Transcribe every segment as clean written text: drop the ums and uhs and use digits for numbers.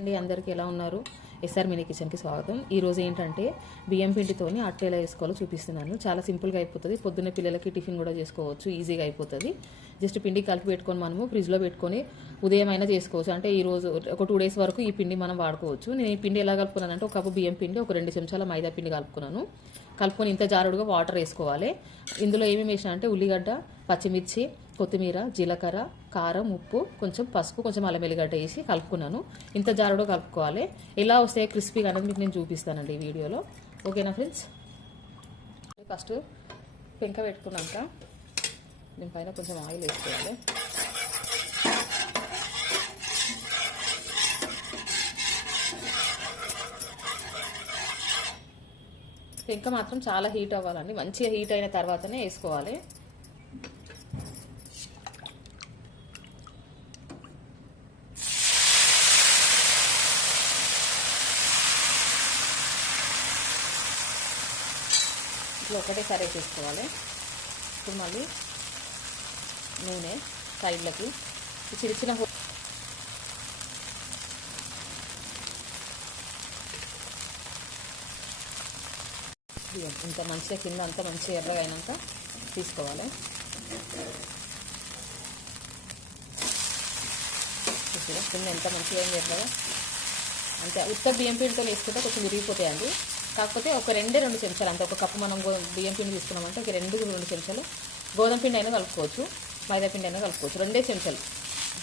అండి అందరికీ ఎలా ఉన్నారు? ఎస్ఆర్ మినీ కిచెన్కి స్వాగతం. ఈరోజు ఏంటంటే బియ్యం పిండితోని అట్టు ఎలా వేసుకోవాలో చూపిస్తున్నాను. చాలా సింపుల్గా అయిపోతుంది. పొద్దున్న పిల్లలకి టిఫిన్ కూడా చేసుకోవచ్చు, ఈజీగా అయిపోతుంది. జస్ట్ పిండి కలిపి పెట్టుకొని మనము ఫ్రిడ్జ్లో పెట్టుకొని ఉదయం అయినా చేసుకోవచ్చు. అంటే ఈరోజు ఒక 2 days వరకు ఈ పిండి మనం వాడుకోవచ్చు. నేను ఈ పిండి ఎలా కలుపుకున్నానంటే ఒక కప్పు బియ్యం పిండి, ఒక 2 చెంచాల మైదా పిండి కలుపుకున్నాను. కలుపుకొని ఇంత జారుడుగా వాటర్ వేసుకోవాలి. ఇందులో ఏమేమి వేసినా అంటే ఉల్లిగడ్డ, పచ్చిమిర్చి, కొత్తిమీర, జీలకర్ర, కారం, ఉప్పు, కొంచెం పసుపు, కొంచెం అల్లం వెల్లిగడ్డ వేసి కలుపుకున్నాను. ఇంత జారుడు కలుపుకోవాలి. ఎలా వస్తే క్రిస్పీగా అనేది మీకు నేను చూపిస్తానండి ఈ వీడియోలో. ఓకేనా ఫ్రెండ్స్? ఫస్ట్ పెంక పెట్టుకున్నాక దీనిపైన కొంచెం ఆయిల్ వేసుకోవాలి. పెంక మాత్రం చాలా హీట్ అవ్వాలండి. మంచిగా హీట్ అయిన తర్వాతనే వేసుకోవాలి. ఇట్లా ఒకటేసారి వేసేసుకోవాలి. ఇప్పుడు మళ్ళీ నూనె సైడ్లకి చిన్న చిన్న ఇంత మంచిగా కింద అంతా మంచిగా ఎర్రగా అయినాక తీసుకోవాలి. కింద ఎంత మంచిగా అయింది ఎర్రగా. అంతే ఉత్త బియ్యం పిండితో వేసుకుంటే కొంచెం విరిగిపోతాయండి. కాకపోతే ఒక 2 చెంచాలు, అంతే ఒక కప్పు మనం బియ్యం పిండి తీసుకున్నామంటే ఒక 2 చెంచాలు గోధుమ పిండి అయినా కలుపుకోవచ్చు, మైదా పిండి అయినా కలుపుకోవచ్చు. 2 చెంచాలు.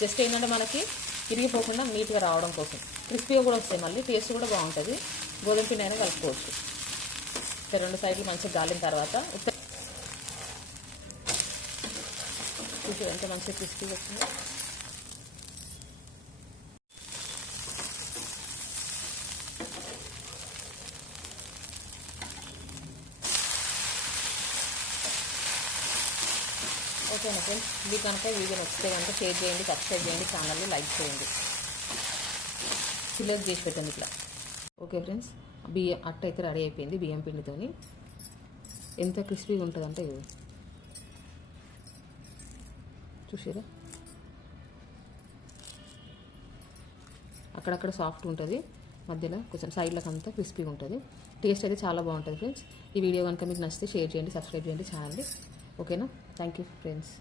జస్ట్ ఏంటంటే మనకి విరిగిపోకుండా నీట్గా రావడం కోసం, క్రిస్పీగా కూడా వస్తాయి, మళ్ళీ టేస్ట్ కూడా బాగుంటుంది. గోధుమ పిండి అయినా కలుపుకోవచ్చు. 2 సైడ్లు మంచిగా గాలిన తర్వాత చూసి ఎంత మంచిగా క్రిస్పీగా వస్తుంది. ఓకేనా ఫ్రెండ్స్? మీకు కనుక వీడియో నచ్చితే కనుక షేర్ చేయండి, సబ్స్క్రైబ్ చేయండి, ఛానల్ని లైక్ చేయండి, పిల్లలకు చేసి పెట్టండి ఇట్లా. ఓకే ఫ్రెండ్స్, అట్ట అయితే రెడీ అయిపోయింది బియ్యం పిండితోని. ఎంత క్రిస్పీగా ఉంటుందంటే చూసారా, అక్కడక్కడ సాఫ్ట్ ఉంటుంది, మధ్యలో కొంచెం సైడ్లకు అంతా క్రిస్పీగా ఉంటుంది. టేస్ట్ అయితే చాలా బాగుంటుంది ఫ్రెండ్స్. ఈ వీడియో కనుక మీకు నచ్చితే షేర్ చేయండి, సబ్స్క్రైబ్ చేయండి ఛానల్ని. ఓకేనా? Thank you friends.